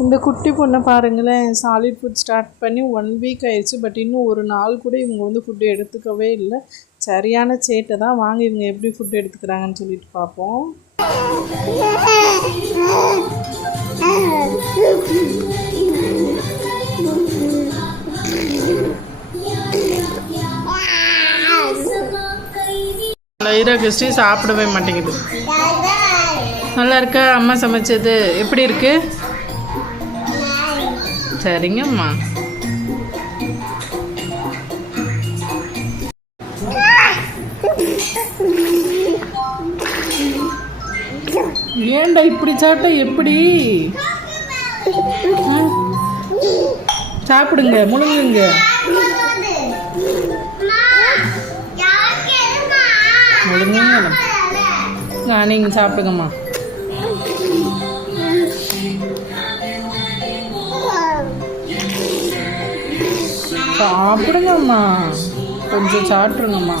இந்த குட்டி பொண்ணை பாருங்களேன், சாலிட் ஃபுட் ஸ்டார்ட் பண்ணி 1 வீக் ஆயிடுச்சு. பட் இன்னும் ஒரு நாள் கூட இவங்க வந்து ஃபுட்டு எடுத்துக்கவே இல்லை. சரியான சேட்டை தான். வாங்க இவங்க எப்படி ஃபுட்டு எடுத்துக்கிறாங்கன்னு சொல்லிட்டு பார்ப்போம். லைரா கிறிஸ்டி சாப்பிடவே மாட்டேங்குது. நல்லா இருக்கா அம்மா சமைச்சது? எப்படி இருக்கு? சரிங்கம்மா. ஏண்டா இப்படி சாப்பிட்டா எப்படி? சாப்பிடுங்க, முழுங்குங்க. முழுங்குங்க. நீங்க சாப்பிடுங்கம்மா. சாப்பிடுங்கம்மா, கொஞ்சம் சாப்பிட்ருங்கம்மா.